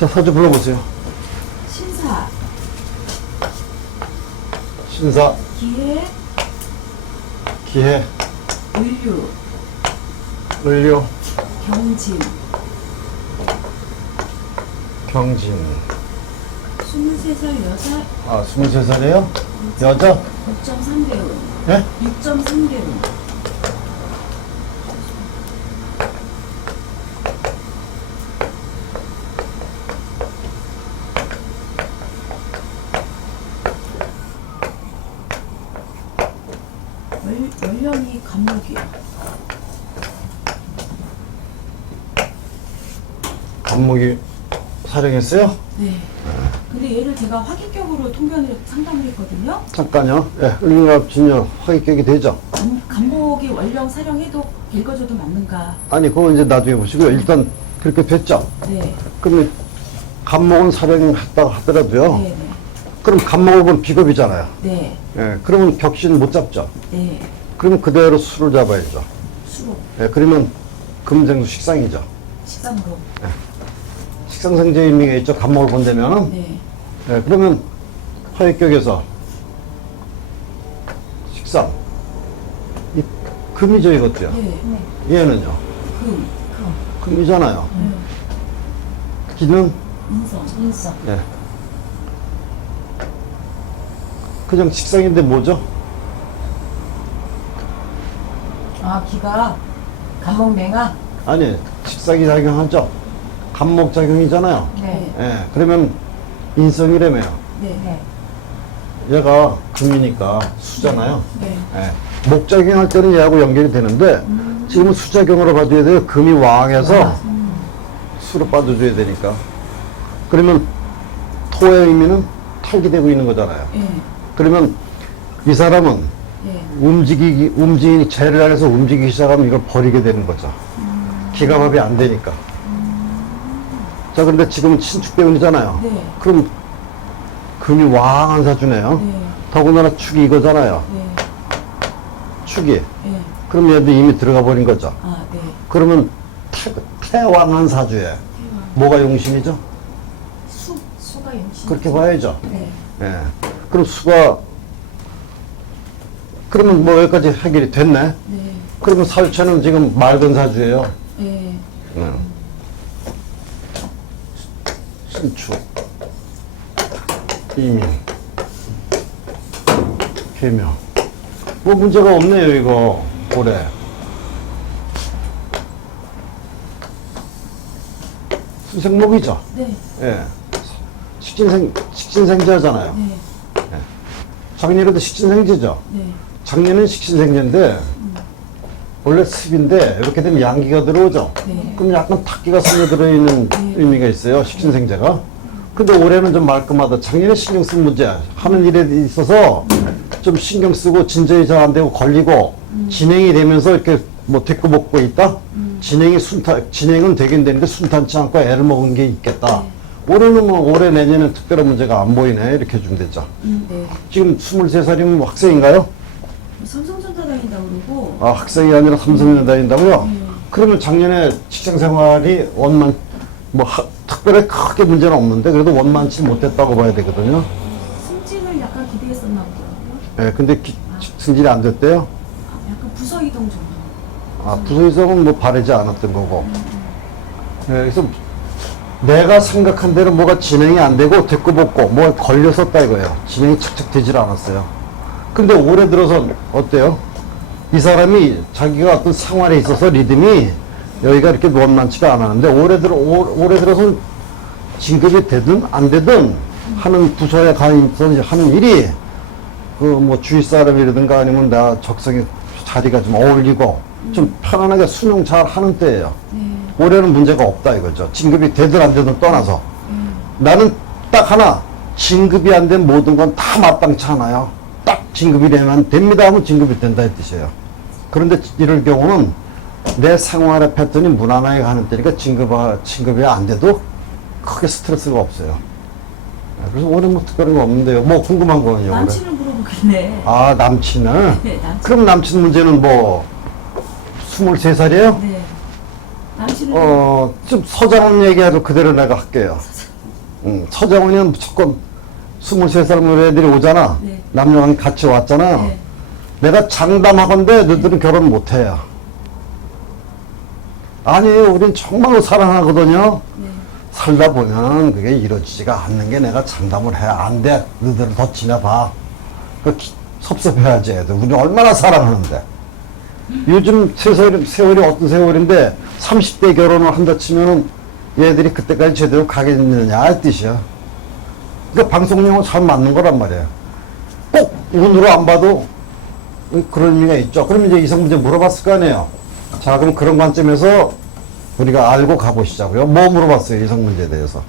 자, 사주 불러보세요. 신사, 신사, 기회, 기해, 의류, 을료, 경진, 경진. 23살 여자 아, 23살이에요? 여자? 6.3배운, 예? 6.3배운, 월- 연령이 감목이요. 감목이 사령했어요? 네. 근데 얘를 제가 화기격으로 통변을 상담을 했거든요. 잠깐요. 예, 을료합 진료 화기격이 되죠? 감, 감목이 원령 사령해도 읽어줘도 맞는가? 아니, 그건 이제 나중에 보시고요. 일단 그렇게 됐죠? 네. 그러면 감목은 사령했다고 하더라도요. 네, 네. 그럼 보면 비겁이잖아요. 네. 예, 그러면 격신 못 잡죠? 네. 그러면 그대로 수를 잡아야죠. 수로, 예, 그러면 금생수 식상이죠. 식상으로. 식상생제 의미가 있죠. 감목을 본다면은. 네. 예, 그러면 화액격에서 식상. 이 금이죠, 이것도요. 네. 얘는요. 금, 금이잖아요. 네. 기는 인성, 인성. 예. 그냥 식상인데 뭐죠? 아, 기가 감목맹아? 아니, 식상이 작용하죠. 감목 작용이잖아요. 네. 예, 그러면 인성이라며요. 네. 얘가 금이니까 수잖아요. 네. 예. 목작용할 때는 얘하고 연결이 되는데 지금은 수작용으로 봐줘야 돼요. 금이 왕해서 수로 빠져줘야 되니까. 그러면 토의 의미는 탈기되고 있는 거잖아요. 네. 그러면 이 사람은 네. 움직이기, 움직이, 죄를 안해서 움직이기 시작하면 이걸 버리게 되는 거죠. 기가밥이 안 되니까. 자, 근데 지금은 친축대운이잖아요. 네. 그럼 금이 왕한 사주네요. 네. 더군다나 축이 이거잖아요. 네. 축이. 네. 그럼 얘도 이미 들어가 버린 거죠. 아, 네. 그러면 태, 태왕한 사주에 뭐가 용신이죠? 수, 수가 용신. 그렇게 봐야죠. 네. 예. 그럼 수가 그러면 뭐 여기까지 해결이 됐네. 네. 그러면 사유차는 지금 맑은 사주예요. 네. 응. 신축, 이민, 개명. 뭐 문제가 없네요, 이거 올해. 수생목이죠. 네. 예. 식진생 식진생제잖아요. 네. 작년에도 식진생제죠. 네. 작년은 식신생제인데 원래 습인데 이렇게 되면 양기가 들어오죠. 네. 그럼 약간 탁기가 스며들어 있는 네. 의미가 있어요. 식신생제가. 근데 올해는 좀 말끔하다. 작년에 신경 쓴 문제 하는 일에 있어서 좀 신경 쓰고 진전이 잘 안 되고 걸리고 진행이 되면서 이렇게 뭐 데리고 먹고 있다. 진행이 순탄 진행은 되긴 되는데 순탄치 않고 애를 먹은 게 있겠다. 올해는 뭐 올해 내년은 특별한 문제가 안 보이네 이렇게 해주면 되죠. 음, 네. 지금 23살이면 학생인가요? 삼성전자 다닌다고 그러고. 아, 학생이 아니라 삼성에 다닌다고요? 네. 그러면 작년에 직장 생활이 원만, 뭐, 하- 특별히 크게 문제는 없는데, 그래도 원만치 못했다고 봐야 되거든요. 승진을 약간 기대했었나 보더라고요. 예, 근데 기- 승진이 안 됐대요? 아, 약간 부서 이동 정도. 아, 부서이성은 뭐 바라지 않았던 거고. 예, 그래서 내가 생각한 대로 뭐가 진행이 안 되고, 됐고 벗고, 뭐 걸렸었다 이거예요. 진행이 착착 되질 않았어요. 근데 올해 들어서 어때요? 이 사람이 자기가 어떤 생활에 있어서 리듬이 여기가 이렇게 원만치가 않았는데, 올해 들어, 올, 올해 들어서 진급이 되든 안 되든 하는 부서에 가 있어서 하는 일이 그 뭐 주위 사람이라든가 아니면 나 적성에 자리가 좀 어울리고 좀 편안하게 수능 잘 하는 때예요. 네. 올해는 문제가 없다 이거죠. 진급이 되든 안 되든 떠나서 나는 딱 하나 진급이 안 된 모든 건 다 마땅치 않아요. 딱 진급이 되면 됩니다 하면 진급이 된다 이 뜻이에요. 그런데 이럴 경우는 내 생활의 패턴이 무난하게 가는 때니까 진급, 진급이 안 돼도 크게 스트레스가 없어요. 그래서 올해 뭐 특별한 거 없는데요. 뭐 궁금한 거는요. 남친을 물어보길래. 아 남친을? 네, 남친. 그럼 남친 문제는 뭐 23살이에요? 네. 남친을 어, 좀 서장한 얘기해도 그대로 내가 할게요. 응, 서정훈이는 무조건 23살 뭐 애들이 오잖아. 네. 남녀랑 같이 왔잖아. 네. 내가 장담하건데 너희들은 결혼 못 해요. 아니에요. 우린 정말로 사랑하거든요. 네. 살다 보면 그게 이루어지지가 않는 게 내가 장담을 해. 안 돼. 너희들은 더 지내봐. 그 기- 섭섭해야지 애들. 우리 얼마나 사랑하는데. 요즘 세월이, 세월이 어떤 세월인데 30대 결혼을 한다 치면은 얘들이 그때까지 제대로 가겠느냐 할 뜻이야. 그러니까 방송용은 잘 맞는 거란 말이에요. 꼭 눈으로 안 봐도 그런 의미가 있죠. 그럼 이제 이성 문제 물어봤을 거 아니에요. 자, 그럼 그런 관점에서 우리가 알고 가보시자고요. 뭐 물어봤어요, 이성 문제에 대해서.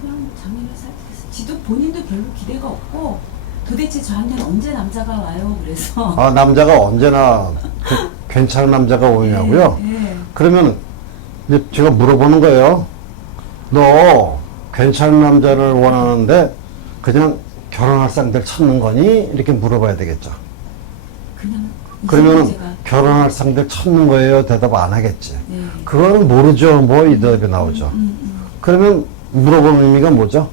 그냥 장애를 살펴서 지도 본인도 별로 기대가 없고 도대체 저한테는 언제 남자가 와요? 그래서 아, 남자가 언제나 그- 괜찮은 남자가 오냐고요? 네, 네. 그러면 이제 제가 물어보는 거예요. 너 괜찮은 남자를 원하는데 그냥 결혼할 상대를 찾는 거니? 이렇게 물어봐야 되겠죠. 제가 결혼할 상대를 찾는 거예요? 대답 안 하겠지. 네. 그거는 모르죠. 뭐 이 대답이 나오죠. 음, 음. 그러면 물어보는 의미가 뭐죠?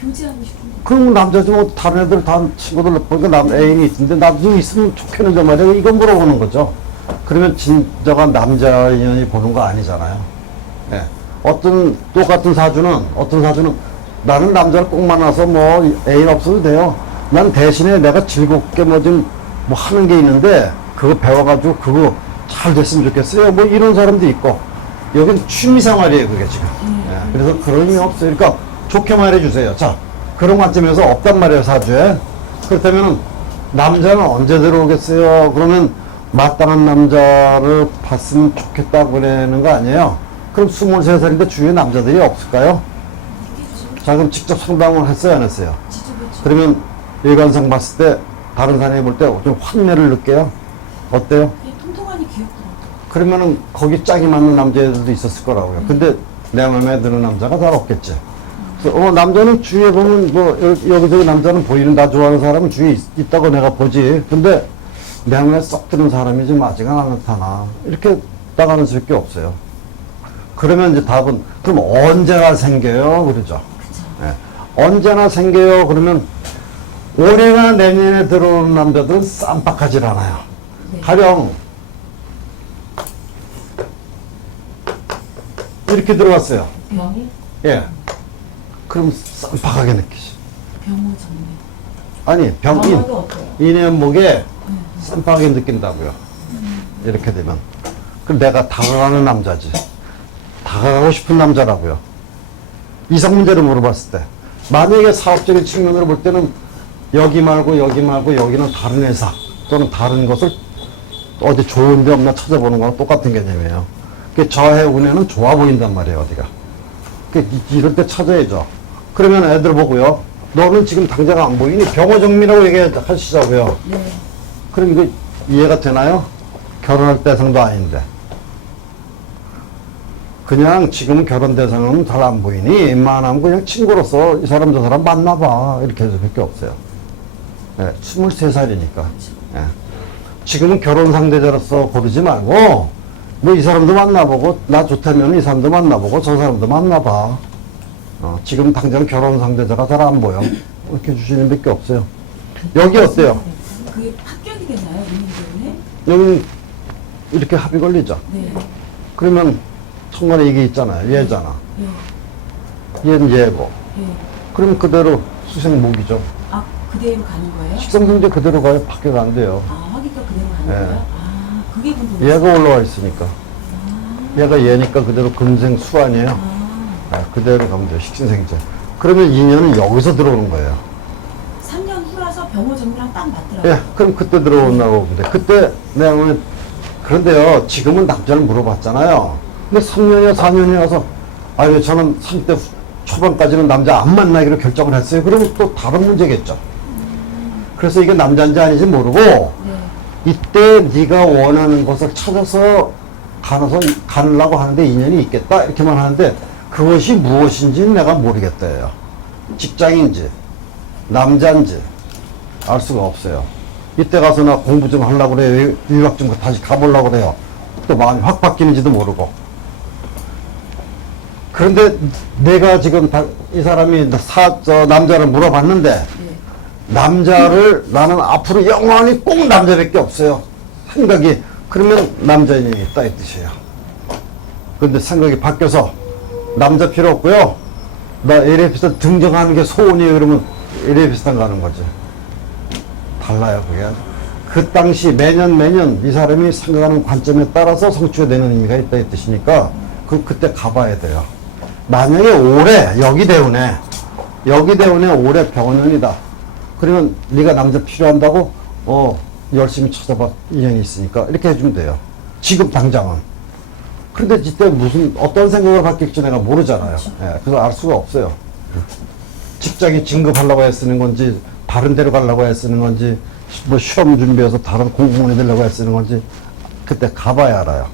교제하고 싶은 거. 그럼 남자지 뭐 다른 애들 다 친구들 보니까 남 애인이 있는데 나도 좀 있으면 좋겠는데 말이야. 이건 물어보는 거죠. 그러면 진정한 남자 인연이 보는 거 아니잖아요. 예. 어떤 똑같은 사주는 어떤 사주는 나는 남자를 꼭 만나서 뭐 애인 없어도 돼요. 난 대신에 내가 즐겁게 뭐좀뭐 하는 게 있는데 그거 배워가지고 그거 잘 됐으면 좋겠어요. 뭐 이런 사람도 있고 여긴 취미 생활이에요 그게 지금. 예. 그래서 그런 의미 없어요. 그러니까 좋게 말해 주세요. 자 그런 관점에서 없단 말이에요 사주에. 그렇다면은 남자는 언제 들어오겠어요? 그러면 마땅한 남자를 봤으면 좋겠다고 그러는 거 아니에요? 그럼 23살인데 주위에 남자들이 없을까요? 자, 그럼 직접 상담을 했어요, 안 했어요? 그러면 일관성 봤을 때 다른 사람이 볼 때 좀 환멸을 느껴요? 어때요? 그냥 통통하니 귀엽더라고. 그러면은 거기 짝이 맞는 남자애들도 있었을 거라고요. 근데 내 마음에 드는 남자가 잘 없겠지. 어, 남자는 주위에 보면 뭐 여- 여기저기 남자는 보이는 나 좋아하는 사람은 주위에 있, 다고 내가 보지. 근데 내 마음에 썩 드는 사람이 지금 아직 안 나타나. 이렇게 나가는 수밖에 없어요. 그러면 이제 답은 그럼 언제나 생겨요? 그러죠. 예. 언제나 생겨요. 그러면 올해나 내년에 들어오는 남자들은 쌈박하질 않아요. 네. 가령 이렇게 들어왔어요. 병이 예. 그럼 쌈박하게 느끼죠. 병호 정맥. 아니 병인? 인연목에 네. 쌈박하게 느낀다고요. 이렇게 되면 그럼 내가 다가가는 남자지. 다가가고 싶은 남자라고요. 이성 문제를 물어봤을 때 만약에 사업적인 측면으로 볼 때는 여기 말고 여기 말고 여기는 다른 회사 또는 다른 것을 어디 좋은 데 없나 찾아보는 거랑 똑같은 개념이에요. 그 저해 운에는 좋아 보인단 말이에요, 어디가. 그 이- 이럴 때 찾아야죠. 그러면 애들 보고요. 너는 지금 당장 안 보이니 병호 정리라고 얘기하시자고요. 네. 그럼 이거 이해가 되나요? 결혼할 대상도 아닌데. 그냥 지금 결혼 대상은 잘 안 보이니 웬만하면 그냥 친구로서 이 사람 저 사람 만나봐. 이렇게 해서 밖에 없어요. 예, 23살이니까. 예. 지금은 결혼 상대자로서 고르지 말고 뭐 이 사람도 만나보고 나 좋다면 이 사람도 만나보고 저 사람도 만나봐. 어, 지금 당장 결혼 상대자가 잘 안 보여. 이렇게 주시는 밖에 없어요. 여기 어때요? 그게 합격이 되나요? 여기 이렇게 합의 걸리죠. 네. 그러면 천간에 이게 있잖아요. 얘잖아. 네. 얘는 얘고. 네. 그럼 그대로 수생목이죠. 아 그대로 가는 거예요? 식성성제 그대로 가요. 바뀌가 안 돼요. 아 화기가 그대로 가는 네. 거예요? 아 그게 궁금해요. 얘가 올라와 있으니까. 얘가 얘니까 그대로 금생 수 아니에요. 아 네, 그대로 가면 돼요. 식신생제. 그러면 인연은 여기서 들어오는 거예요. 3년 후라서 병호 정리랑 딱 맞더라고요. 예, 그럼 그때 들어온다고 근데 그때 내가 보면 그런데요 지금은 남자를 물어봤잖아요 근데 3년이나 4년이라서 아유 저는 30대 초반까지는 남자 안 만나기로 결정을 했어요 그러면 또 다른 문제겠죠 그래서 이게 남자인지 아닌지 모르고 네. 이때 네가 원하는 것을 찾아서 가서 가려고 하는데 인연이 있겠다 이렇게만 하는데 그것이 무엇인지는 내가 모르겠다예요 직장인지 남자인지 알 수가 없어요. 이때 가서 나 공부 좀 하려고 그래요. 유학 좀 다시 가보려고 그래요. 또 마음이 확 바뀌는지도 모르고. 그런데 내가 지금 다- 이 사람이 사, 저 남자를 물어봤는데 네. 남자를 나는 앞으로 영원히 꼭 남자밖에 없어요. 생각이 그러면 남자인이 있다 이 뜻이에요. 근데 생각이 바뀌어서 남자 필요 없고요. 나 LF에서 등정하는 게 소원이에요. 그러면 LF에서 가는 거지. 달라요, 그게. 그 당시 매년 매년 이 사람이 생각하는 관점에 따라서 성취가 되는 의미가 있다 이 뜻이니까 그 그때 가봐야 돼요. 만약에 올해 여기 대운에 여기 대운에 올해 병원년이다. 그러면 네가 남자 필요한다고 어 열심히 찾아봐 인연이 있으니까 이렇게 해주면 돼요. 지금 당장은. 그런데 이때 무슨 어떤 생각을 바뀔지 내가 모르잖아요. 예, 그래서 알 수가 없어요. 직장에 진급하려고 애쓰는 건지 다른 데로 가려고 애쓰는 건지 뭐 시험 준비해서 다른 공무원이 되려고 애쓰는 건지 그때 가봐야 알아요.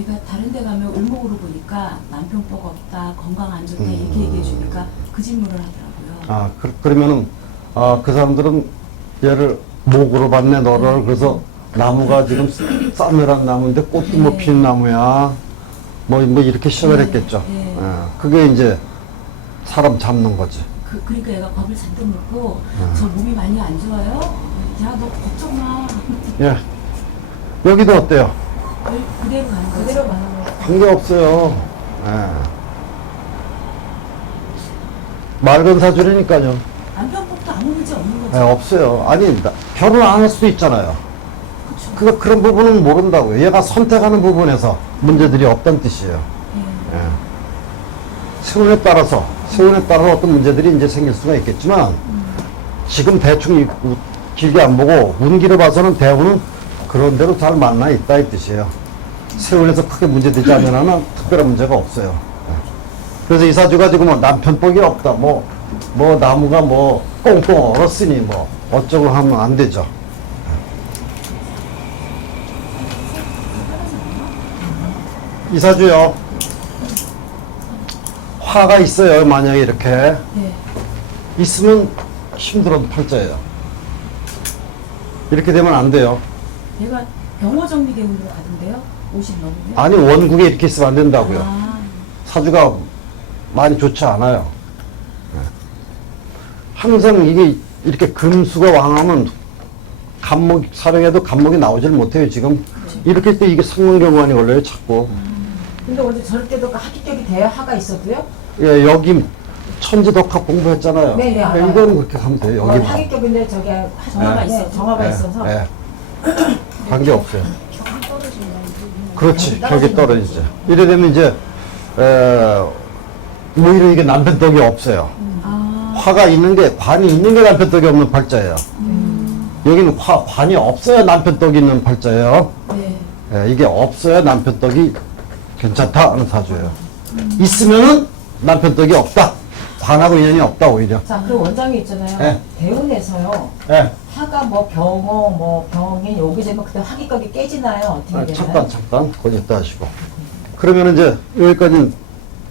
내가 다른 데 가면 울목으로 보니까 남편복 없다, 건강 안 좋다 음. 이렇게 얘기해 주니까 그 질문을 하더라고요. 아 그, 그러면은 아, 그 사람들은 얘를 목으로 봤네 너를 그래서 나무가 지금 싸늘한 나무인데 꽃도 못 피는 나무야 뭐, 뭐 이렇게 시작을 네, 했겠죠 네. 예, 그게 이제 사람 잡는 거지 그, 그러니까 얘가 겁을 잔뜩 먹고 음. 저 몸이 많이 안 좋아요? 야 너 걱정 마. 예 여기도 어때요 가는 거. 관계없어요 예. 맑은 사주라니까요 남편복도 아무 문제 없는 거지. 예, 없어요 아니 나- 결혼 안 할 수도 있잖아요 그쵸. 그 그런 부분은 모른다고요 얘가 선택하는 부분에서 문제들이 없다는 뜻이에요 예. 예. 세운에 따라서 세운에 따라서 어떤 문제들이 이제 생길 수가 있겠지만 지금 대충 이- 우- 길게 안 보고 운기로 봐서는 대우는 그런 대로 잘 만나 있다 이 뜻이에요. 세운에서 크게 문제되지 한은 특별한 문제가 없어요. 예. 그래서 이 사주가 지금 뭐 남편복이 없다 뭐 뭐 나무가 뭐 꽁꽁 얼었으니 뭐 어쩌고 하면 안 되죠. 이 사주요. 화가 있어요. 만약에 이렇게 네. 있으면 힘들어도 팔자예요. 이렇게 되면 안 돼요. 얘가 병호 정리 대운으로 가던데요? 50 넘으면? 아니 원국에 이렇게 있으면 안 된다고요. 아, 사주가 많이 좋지 않아요. 네. 항상 이게 이렇게 금수가 왕하면 간목 사령해도 간목이 나오질 못해요. 지금 이렇게 때 이게 상문경관이 걸려요. 자꾸. 근데 원래 저럴 때도 합격이 돼야 하가 있어도요? 예, 여기 천지덕합 공부했잖아요. 네, 네, 예, 알아요. 이거는 그렇게 하면 돼요. 어, 여기 봐. 합격인데 저게 정화가 네, 있어. 정화가 예, 있어서 예. 관계 없어요. 그렇지, 격이 떨어지죠. 이래 되면 이제, 에, 오히려 이게 남편덕이 없어요. 아, 화가 있는 게, 관이 있는 게 남편덕이 없는 팔자예요. 여기는 화, 관이 없어야 남편덕이 있는 팔자예요. 네. 예, 이게 없어야 남편덕이 괜찮다 하는 사주예요. 있으면은 남편덕이 없다. 관하고 인연이 없다, 오히려. 자, 그 원장이 있잖아요. 네. 대운에서요. 예. 하가 뭐 병어, 뭐 병인 여기 되면 그때 하기값이 깨지나요? 어떻게 아, 되나요? 잠깐 잠깐 거기 있다 하시고 그러면 이제 여기까지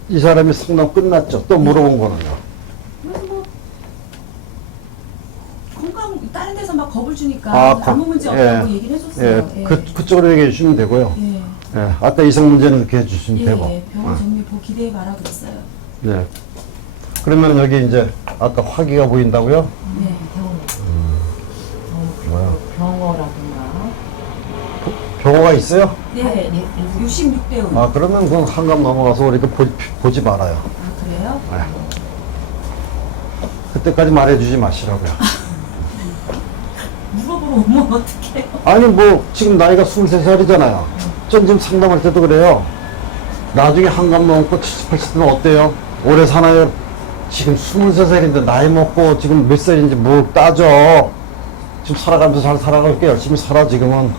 이 사람이 상담 끝났죠 또 물어본 거는요 그래서 뭐 건강 다른 데서 막 겁을 주니까 아, 아 무 겁. 문제 예. 없다고 얘기를 해줬어요. 예, 그, 그쪽으로 얘기해 주시면 되고요 예. 예, 아까 이성 문제는 이렇게 해 주시면 예, 되고 예. 병원 어, 정리 보 기대해 봐라 그랬어요. 네. 그러면 여기 이제 아까 화기가 보인다고요 네. 대운에서. 뭐야 병어라든가. 병호가 있어요 네. 66대운. 아 그러면 그건 한감 넘어가서 우리 그 보, 보지 말아요 아, 그래요? 예. 그때까지 말해주지 마시라고요 물어보러 오면 어떡해요? 아니 뭐 지금 나이가 23살이잖아요. 전 지금 상담할 때도 그래요. 나중에 한감 넘고 70, 80대는 어때요? 오래 사나요? 지금 23살인데 나이 먹고 지금 몇 살인지 뭐 따져. 지금 살아가면서 잘 살아갈게 열심히 살아 지금은.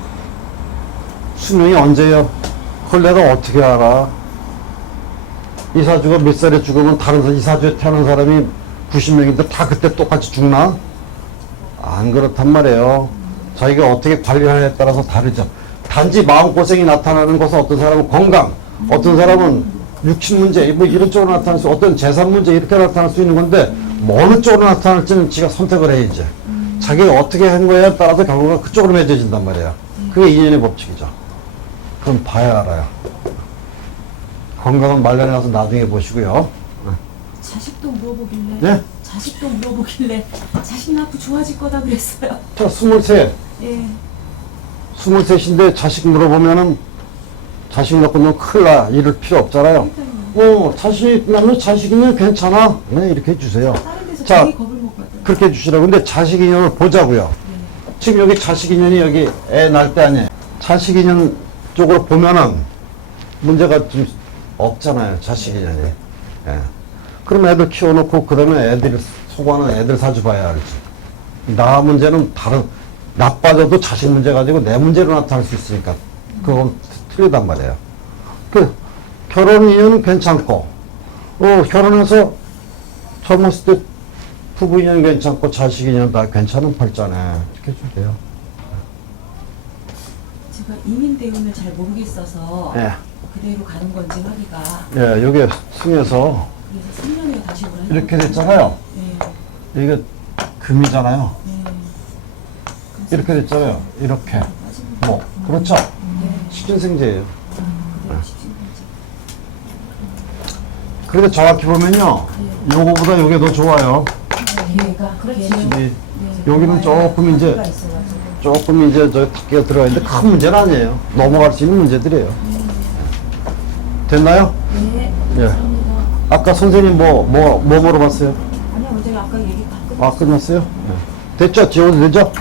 수명이 언제요? 그걸 내가 어떻게 알아? 이 사주가 몇 살에 죽으면 다른 사- 이 사주에 태어난 사람이 90명인데 다 그때 똑같이 죽나? 안 그렇단 말이에요. 자기가 어떻게 관리하느냐에 따라서 다르죠. 단지 마음고생이 나타나는 것은 어떤 사람은 건강, 어떤 사람은 육신 문제, 뭐 이런 쪽으로 나타날 수, 어떤 재산 문제 이렇게 나타날 수 있는 건데, 뭐 어느 쪽으로 나타날지는 지가 선택을 해야지. 자기가 어떻게 한 거에 따라서 결과가 그쪽으로 맺어진단 말이에요. 그게 인연의 법칙이죠. 그럼 봐야 알아요. 건강은 말년에 서 나중에 보시고요. 자식도 물어보길래 네? 자식도 물어보길래 자식 낳고 좋아질 거다 그랬어요. 저 스물셋, 예. 스물셋인데 자식 물어보면은 자식 낳고 너 큰일 나. 이럴 필요 없잖아요. 그러니까요. 어, 자식 낳으면 자식이면 괜찮아. 네, 이렇게 해주세요. 다른 데서 자, 되게 겁을 먹거든. 그렇게 해주시라고. 근데 자식 인연을 보자고요. 네. 지금 여기 자식 인연이 여기 애 낳을 때 아니에요. 자식 인연 쪽으로 보면은 문제가 좀 없잖아요. 자식 인연이. 예. 그럼 애들 키워놓고 그러면 애들이 소구하는 애들 사주봐야 알지. 나 문제는 다른 나빠져도 자식 문제 가지고 내 문제로 나타날 수 있으니까 그건 틀리단 말이에요. 그 결혼 인연은 괜찮고 어 결혼해서 젊었을 때 부부 인연 괜찮고 자식 인연 다 괜찮은 팔자네. 이렇게 해주면 돼요. 이민 대운을 잘 모르겠어서 예. 그대로 가는 건지 하기가 예, 여기 승에서 그래서 3년에 다시 오라 이렇게 됐잖아요. 네. 이게 금이잖아요. 네. 이렇게 됐잖아요. 이렇게. 빠지고. 뭐, 그렇죠? 네. 식진생제예요. 그대로 십신간지. 그런데 정확히 보면요. 요거보다 요게 더 좋아요. 얘가 그렇지. 걔는 이, 네. 여기는 조금 이제. 조금 이제 저 탁기가 들어가 있는데 큰 문제는 아니에요. 넘어갈 수 있는 문제들이에요. 됐나요? 네. 예. 감사합니다. 아까 선생님 뭐, 뭐, 뭐 물어봤어요? 아니요, 제가 아까 얘기 다 끝났어요. 아, 끝났어요? 네. 됐죠? 지워도 되죠?